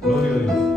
Gloria a Dios.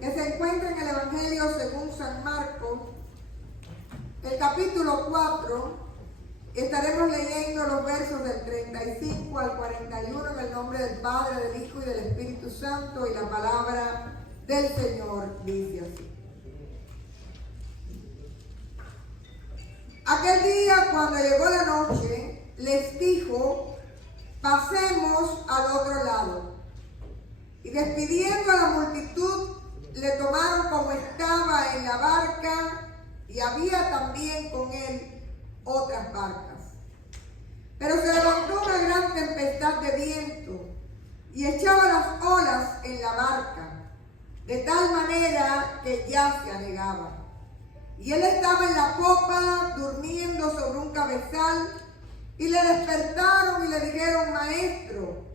Que se encuentra en el Evangelio según San Marcos, el capítulo 4. Estaremos leyendo los versos del 35 al 41 en el nombre del Padre, del Hijo y del Espíritu Santo, y la palabra del Señor dice así. Aquel día, cuando llegó la noche, les dijo: pasemos al otro lado. Y despidiendo a la multitud, le tomaron como estaba en la barca, y había también con él otras barcas. Pero se levantó una gran tempestad de viento, y echaba las olas en la barca, de tal manera que ya se anegaba. Y él estaba en la popa, durmiendo sobre un cabezal, y le despertaron y le dijeron: Maestro,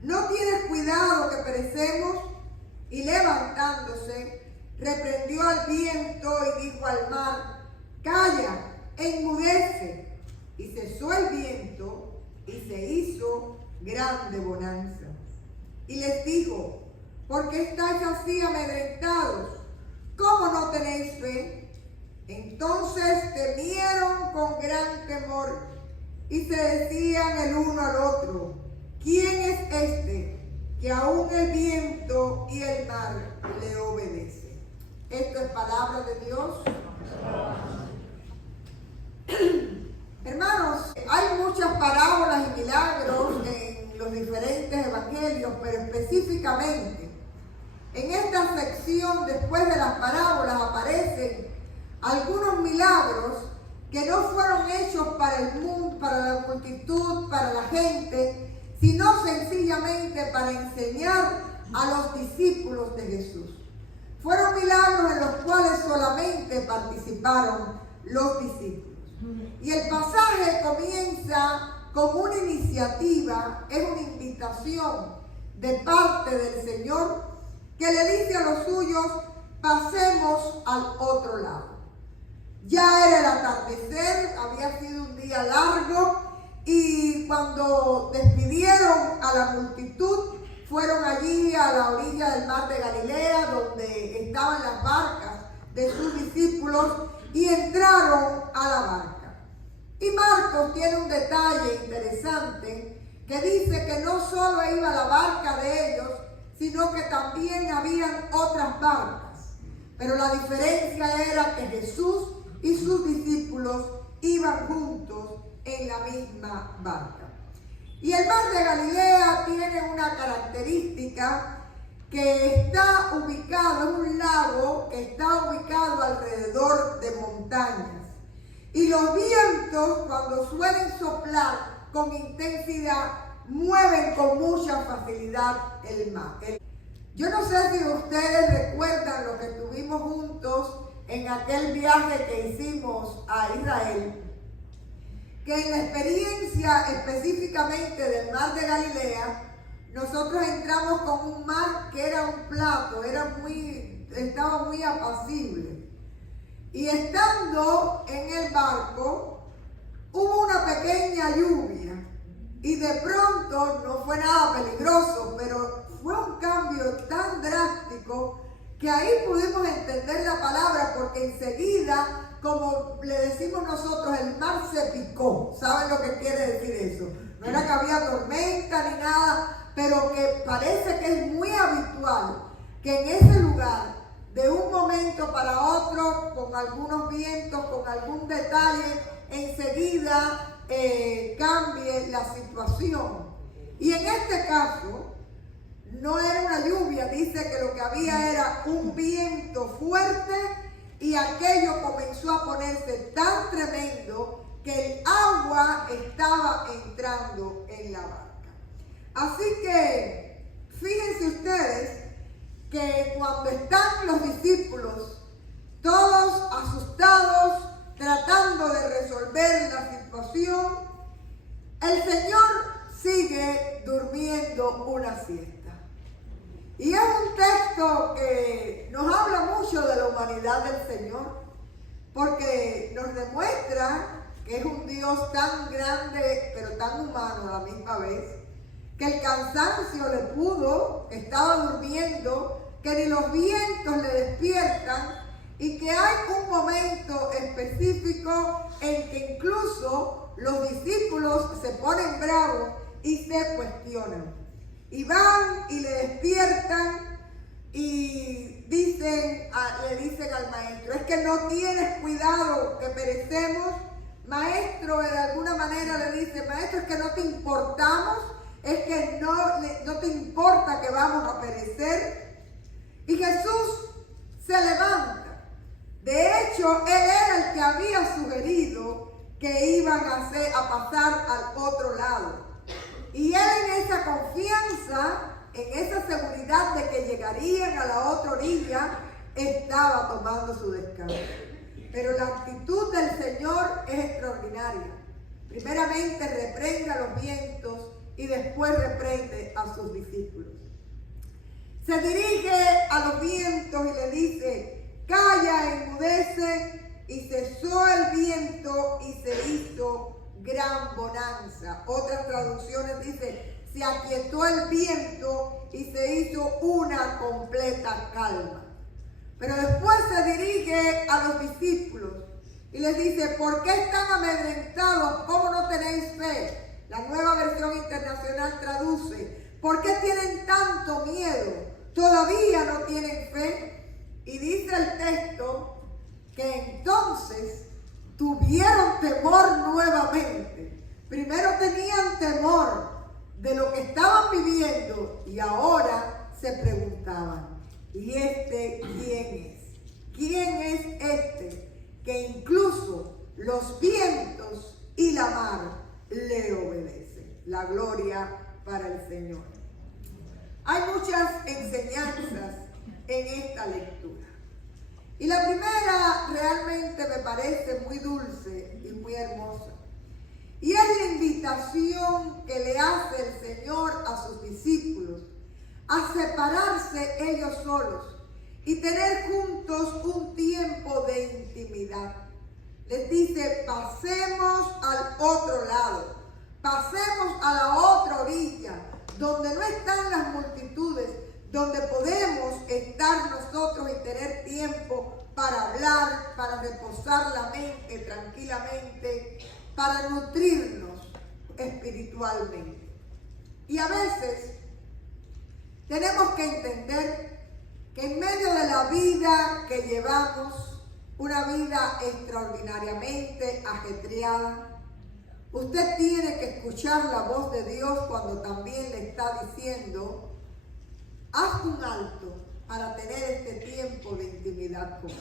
¿no tienes cuidado que perecemos? Y levantándose, reprendió al viento y dijo al mar: Calla, enmudece. Y cesó el viento y se hizo grande bonanza. Y les dijo: ¿por qué estáis así amedrentados? ¿Cómo no tenéis fe? Entonces temieron con gran temor y se decían el uno al otro: ¿quién es este que aún el viento y el mar le obedecen? Esto es palabra de Dios. Hermanos, hay muchas parábolas y milagros en los diferentes evangelios, pero específicamente en esta sección, después de las parábolas, aparecen algunos milagros que no fueron hechos para el mundo, para la multitud, para la gente, sino sencillamente para enseñar a los discípulos de Jesús. Fueron milagros en los cuales solamente participaron los discípulos. Y el pasaje comienza con una iniciativa, es una invitación de parte del Señor que le dice a los suyos: pasemos al otro lado. Ya era el atardecer, había sido un día largo, y cuando despidieron a la multitud, fueron allí a la orilla del mar de Galilea, donde estaban las barcas de sus discípulos, y entraron a la barca. Y Marcos tiene un detalle interesante que dice que no solo iba la barca de ellos, sino que también habían otras barcas. Pero la diferencia era que Jesús y sus discípulos iban juntos en la misma barca. Y el mar de Galilea tiene una característica, que está ubicado, es un lago que está ubicado alrededor de montañas. Y los vientos, cuando suelen soplar con intensidad, mueven con mucha facilidad el mar. Yo no sé si ustedes recuerdan lo que estuvimos juntos en aquel viaje que hicimos a Israel, que en la experiencia específicamente del mar de Galilea, nosotros entramos con un mar que era un plato, estaba muy apacible. Y estando en el barco, hubo una pequeña lluvia. Y de pronto no fue nada peligroso, pero fue un cambio tan drástico que ahí pudimos entender la palabra, porque enseguida, como le decimos nosotros, el mar se picó. ¿Saben lo que quiere decir eso? No era que había tormenta ni nada, pero que parece que es muy habitual que en ese lugar, de un momento para otro, con algunos vientos, con algún detalle, enseguida cambie la situación. Y en este caso, no era una lluvia, dice que lo que había era un viento fuerte, y aquello comenzó a ponerse tan tremendo que el agua estaba entrando en la barca. Así que fíjense ustedes que cuando están los discípulos todos asustados, tratando de resolver la situación, el Señor sigue durmiendo una siesta. Y es un texto que nos habla mucho de la humanidad del Señor, porque nos demuestra que es un Dios tan grande, pero tan humano a la misma vez, que el cansancio le pudo, estaba durmiendo, que ni los vientos le despiertan, y que hay un momento específico en que incluso los discípulos se ponen bravos y se cuestionan. Y van y le despiertan y le dicen al maestro: es que no tienes cuidado que perecemos. Maestro, de alguna manera le dice: maestro, es que no te importamos, es que no te importa que vamos a perecer. Y Jesús se levanta. De hecho, él era el que había sugerido que iban a pasar al otro lado. Y él, en esa confianza, en esa seguridad de que llegarían a la otra orilla, estaba tomando su descanso. Pero la actitud del Señor es extraordinaria. Primeramente reprende a los vientos y después reprende a sus discípulos. Se dirige a los vientos y le dice: calla, enmudece, y cesó el viento y se hizo gran bonanza. Otras traducciones dice: se aquietó el viento y se hizo una completa calma. Pero después se dirige a los discípulos y les dice: ¿por qué están amedrentados? ¿Cómo no tenéis fe? La Nueva Versión Internacional traduce: ¿por qué tienen tanto miedo? ¿Todavía no tienen fe? Y dice el texto que entonces tuvieron temor nuevamente. Primero tenían temor de lo que estaban viviendo y ahora se preguntaban: ¿y este quién es? ¿Quién es este que incluso los vientos y la mar le obedecen? La gloria para el Señor. Hay muchas enseñanzas en esta lectura. Y la primera realmente me parece muy dulce y muy hermosa. Y es la invitación que le hace el Señor a sus discípulos a separarse ellos solos y tener juntos un tiempo de intimidad. Les dice: pasemos al otro lado, pasemos a la otra orilla, donde no están las multitudes, donde podemos estar nosotros y tener tiempo para hablar, para reposar la mente tranquilamente, para nutrirnos espiritualmente. Y a veces tenemos que entender que en medio de la vida que llevamos, una vida extraordinariamente ajetreada, usted tiene que escuchar la voz de Dios cuando también le está diciendo: haz un alto para tener este tiempo de intimidad conmigo.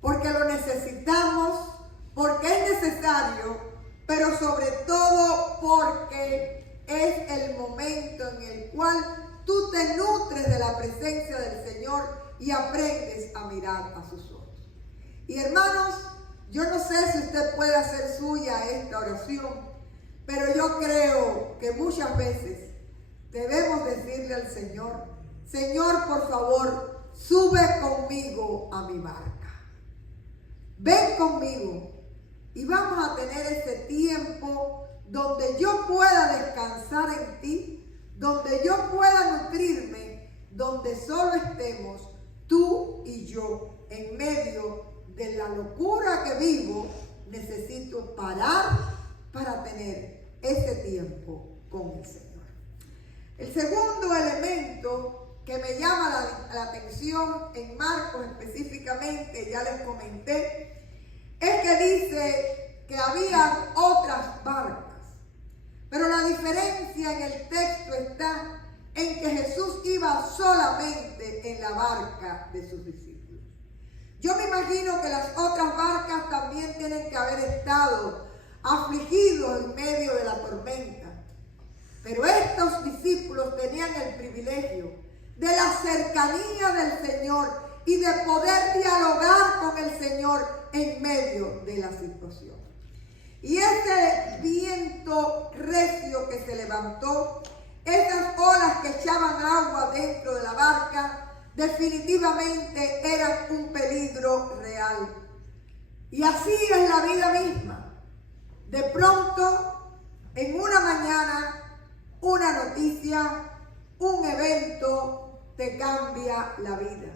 Porque lo necesitamos, porque es necesario, pero sobre todo porque es el momento en el cual tú te nutres de la presencia del Señor y aprendes a mirar a sus ojos. Y hermanos, yo no sé si usted puede hacer suya esta oración, pero yo creo que muchas veces debemos decirle al Señor: Señor, por favor, sube conmigo a mi barca. Ven conmigo y vamos a tener ese tiempo donde yo pueda descansar en ti, donde yo pueda nutrirme, donde solo estemos tú y yo en medio de la locura que vivo. Necesito parar para tener ese tiempo con el Señor. El segundo elemento que me llama la atención en Marcos específicamente, ya les comenté, es que dice que había otras barcas. Pero la diferencia en el texto está en que Jesús iba solamente en la barca de sus discípulos. Yo me imagino que las otras barcas también tienen que haber estado afligidos en medio de la tormenta. Pero estos discípulos tenían el privilegio de la cercanía del Señor y de poder dialogar con el Señor en medio de la situación. Y ese viento recio que se levantó, esas olas que echaban agua dentro de la barca, definitivamente eran un peligro real. Y así es la vida misma. De pronto, en una mañana, una noticia, un evento te cambia la vida.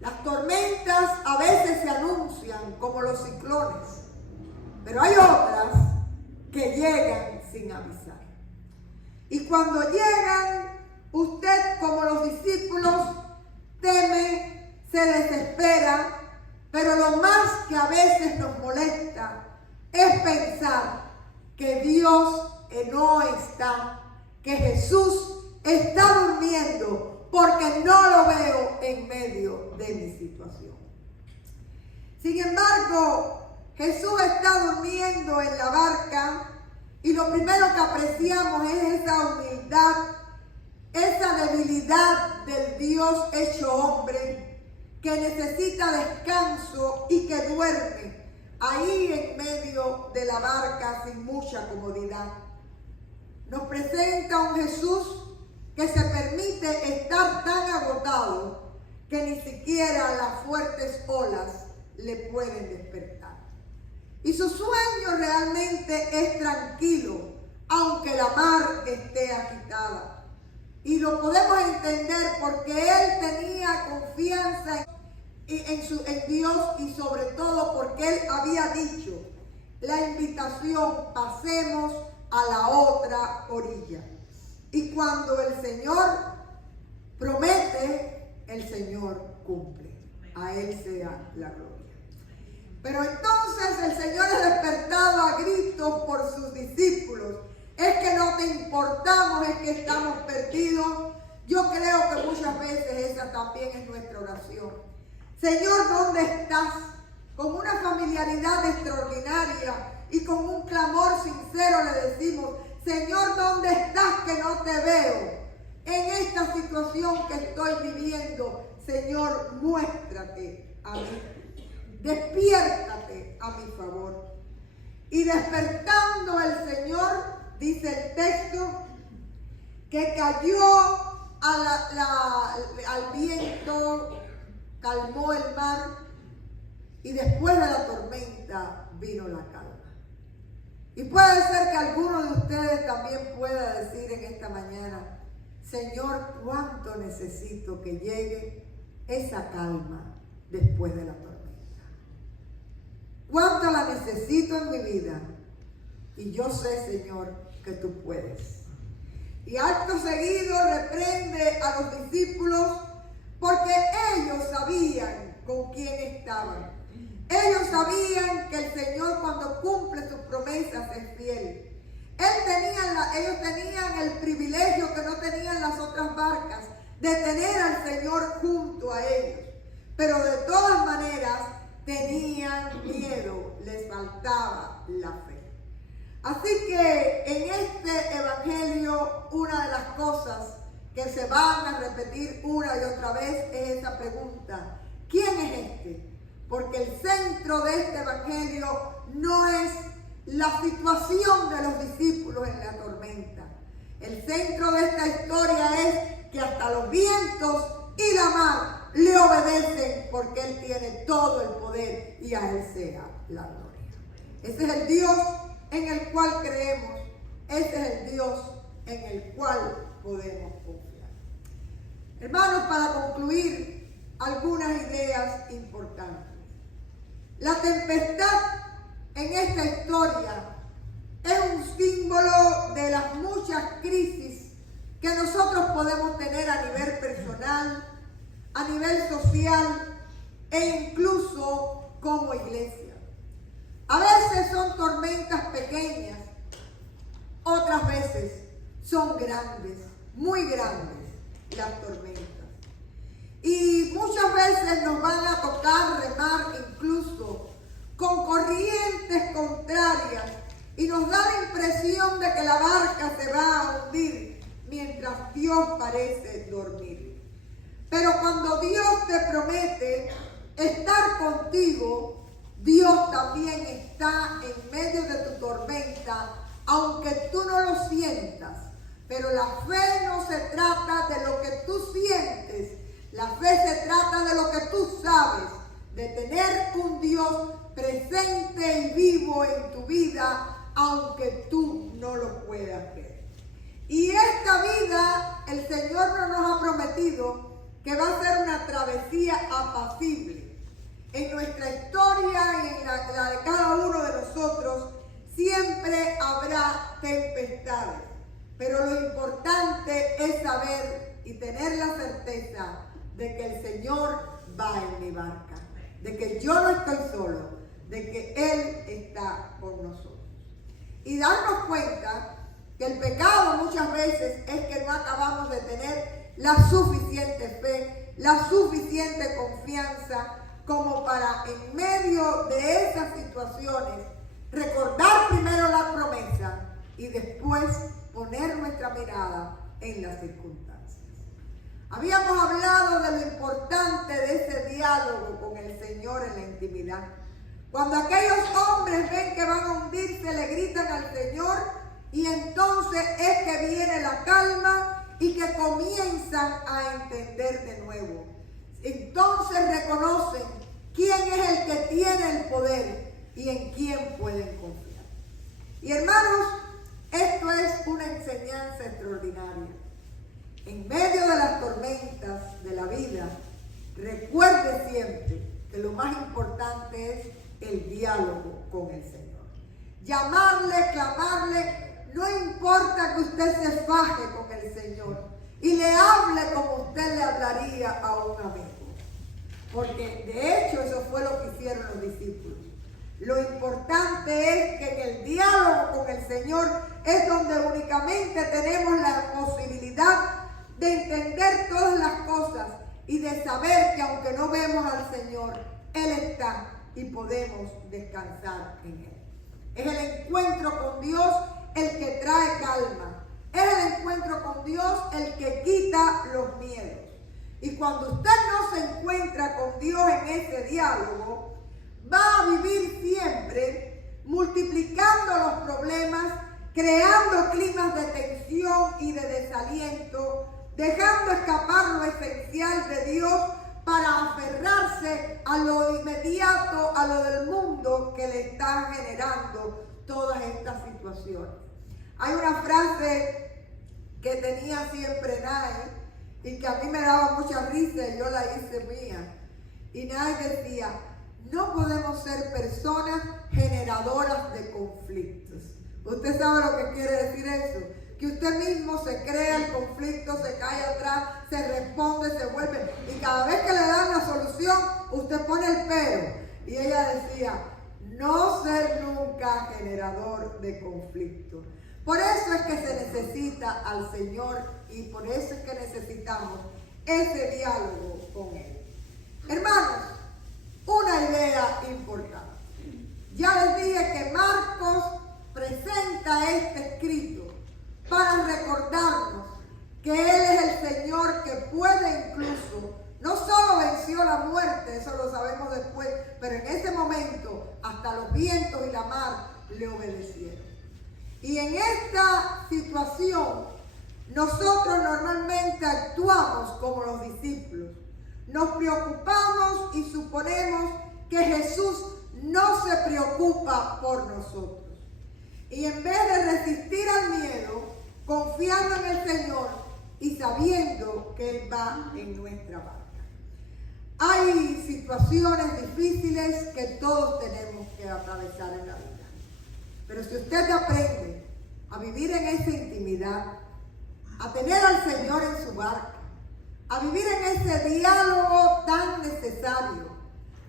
Las tormentas a veces se anuncian como los ciclones, pero hay otras que llegan sin avisar. Y cuando llegan, usted, como los discípulos, teme, se desespera, pero lo más que a veces nos molesta es pensar que Dios no está, que Jesús está durmiendo porque no lo veo en medio de mi situación. Sin embargo, Jesús está durmiendo en la barca y lo primero que apreciamos es esa humildad, esa debilidad del Dios hecho hombre que necesita descanso y que duerme ahí en medio de la barca sin mucha comodidad. Nos presenta un Jesús que se permite estar tan agotado que ni siquiera las fuertes olas le pueden despertar. Y su sueño realmente es tranquilo, aunque la mar esté agitada. Y lo podemos entender porque él tenía confianza en Dios y sobre todo porque él había dicho la invitación: pasemos a la otra orilla. Y cuando el Señor promete, el Señor cumple. A él sea la gloria. Pero entonces el Señor es despertado a gritos por sus discípulos. Es que no te importamos, es que estamos perdidos. Yo creo que muchas veces esa también es nuestra oración. Señor, ¿dónde estás? Con una familiaridad extraordinaria y con un clamor sincero le decimos: Señor, ¿dónde estás que no te veo? En esta situación que estoy viviendo, Señor, muéstrate a mí. Despiértate a mi favor. Y despertando el Señor, dice el texto, que cayó al viento, calmó el mar y después de la tormenta vino la calma. Y puede ser que alguno de ustedes también pueda decir en esta mañana: Señor, cuánto necesito que llegue esa calma después de la tormenta. Cuánto la necesito en mi vida. Y yo sé, Señor, que tú puedes. Y acto seguido reprende a los discípulos porque ellos sabían con quién estaban. Ellos sabían que el Señor, cuando cumple sus promesas, es fiel. Ellos tenían el privilegio que no tenían las otras barcas, de tener al Señor junto a ellos. Pero de todas maneras tenían miedo, les faltaba la fe. Así que en este evangelio, una de las cosas que se van a repetir una y otra vez es esa pregunta: ¿quién es este? Porque el centro de este evangelio no es la situación de los discípulos en la tormenta. El centro de esta historia es que hasta los vientos y la mar le obedecen, porque Él tiene todo el poder y a Él sea la gloria. Ese es el Dios en el cual creemos. Ese es el Dios en el cual podemos confiar. Hermanos, para concluir, algunas ideas importantes. La tempestad en esta historia es un símbolo de las muchas crisis que nosotros podemos tener a nivel personal, a nivel social e incluso como iglesia. A veces son tormentas pequeñas, otras veces son grandes, muy grandes las tormentas. Y muchas veces nos van a tocar remar incluso con corrientes contrarias y nos da la impresión de que la barca se va a hundir mientras Dios parece dormir. Pero cuando Dios te promete estar contigo, Dios también está en medio de tu tormenta, aunque tú no lo sientas. Pero la fe no se trata de lo que tú sientes, la fe se trata de lo que tú sabes, de tener un Dios presente y vivo en tu vida, aunque tú no lo puedas ver. Y esta vida, el Señor no nos ha prometido que va a ser una travesía apacible. En nuestra historia y en la de cada uno de nosotros siempre habrá tempestades, pero lo importante es saber y tener la certeza de que el Señor va en mi barca, de que yo no estoy solo, de que Él está con nosotros. Y darnos cuenta que el pecado muchas veces es que no acabamos de tener la suficiente fe, la suficiente confianza como para, en medio de esas situaciones, recordar primero la promesa y después poner nuestra mirada en las circunstancias. Habíamos hablado de lo importante de ese diálogo con el Señor en la intimidad. Cuando aquellos hombres ven que van a hundirse, le gritan al Señor, y entonces es que viene la calma y que comienzan a entender de nuevo. Entonces reconocen quién es el que tiene el poder y en quién pueden confiar. Y hermanos, esto es una enseñanza extraordinaria. En medio de las tormentas de la vida, recuerde siempre que lo más importante es el diálogo con el Señor. Llamarle, clamarle, no importa que usted se faje con el Señor y le hable como usted le hablaría a un amigo. Porque de hecho eso fue lo que hicieron los discípulos. Lo importante es que en el diálogo con el Señor es donde únicamente tenemos la posibilidad de entender todas las cosas y de saber que aunque no vemos al Señor, Él está y podemos descansar en Él. Es el encuentro con Dios el que trae calma. Es el encuentro con Dios el que quita los miedos. Y cuando usted no se encuentra con Dios en ese diálogo, va a vivir siempre multiplicando los problemas, creando climas de tensión y de desaliento, dejando escapar lo esencial de Dios para aferrarse a lo inmediato, a lo del mundo que le está generando todas estas situaciones. Hay una frase que tenía siempre Nay y que a mí me daba mucha risa y yo la hice mía. Y Nay decía: no podemos ser personas generadoras de conflictos. ¿Usted sabe lo que quiere decir eso? Que usted mismo se crea el conflicto, se cae atrás, se responde, se vuelve. Y cada vez que le dan la solución, usted pone el pero. Y ella decía: no ser nunca generador de conflicto. Por eso es que se necesita al Señor y por eso es que necesitamos ese diálogo con Él. Hermanos, una idea importante. Ya les dije que Marcos presenta este escrito para recordarnos que Él es el Señor que puede incluso, no solo venció la muerte, eso lo sabemos después, pero en ese momento hasta los vientos y la mar le obedecieron. Y en esta situación nosotros normalmente actuamos como los discípulos. Nos preocupamos y suponemos que Jesús no se preocupa por nosotros. Y en vez de resistir al miedo, confiando en el Señor y sabiendo que Él va en nuestra barca. Hay situaciones difíciles que todos tenemos que atravesar en la vida. Pero si usted aprende a vivir en esa intimidad, a tener al Señor en su barca, a vivir en ese diálogo tan necesario,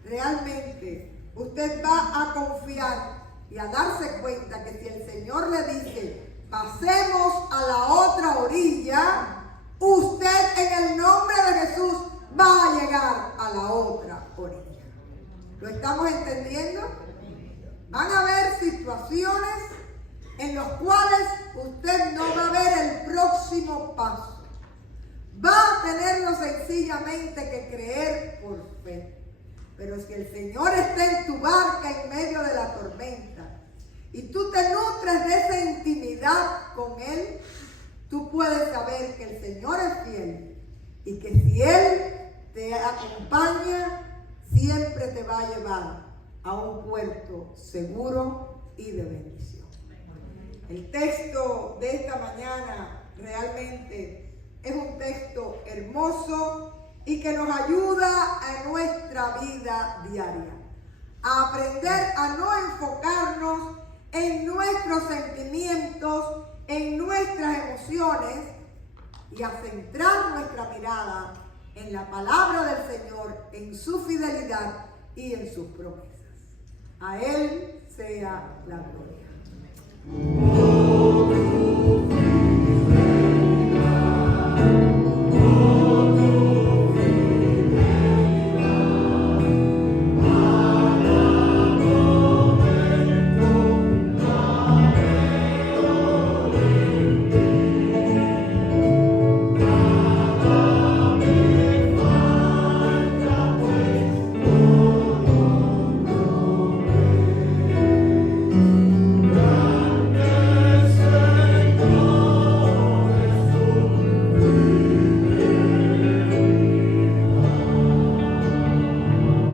realmente usted va a confiar y a darse cuenta que si el Señor le dice: pasemos a la otra orilla, usted en el nombre de Jesús va a llegar a la otra orilla. ¿Lo estamos entendiendo? Van a haber situaciones en las cuales usted no va a ver el próximo paso. Va a tenerlo sencillamente que creer por fe. Pero si el Señor está en tu barca en medio de la tormenta y tú te nutres de esa intimidad con Él, tú puedes saber que el Señor es fiel y que si Él te acompaña, siempre te va a llevar a un puerto seguro y de bendición. El texto de esta mañana realmente es un texto hermoso y que nos ayuda en nuestra vida diaria a aprender a no enfocarnos en nuestros sentimientos, en nuestras emociones y a centrar nuestra mirada en la palabra del Señor, en su fidelidad y en sus promesas. A Él sea la gloria.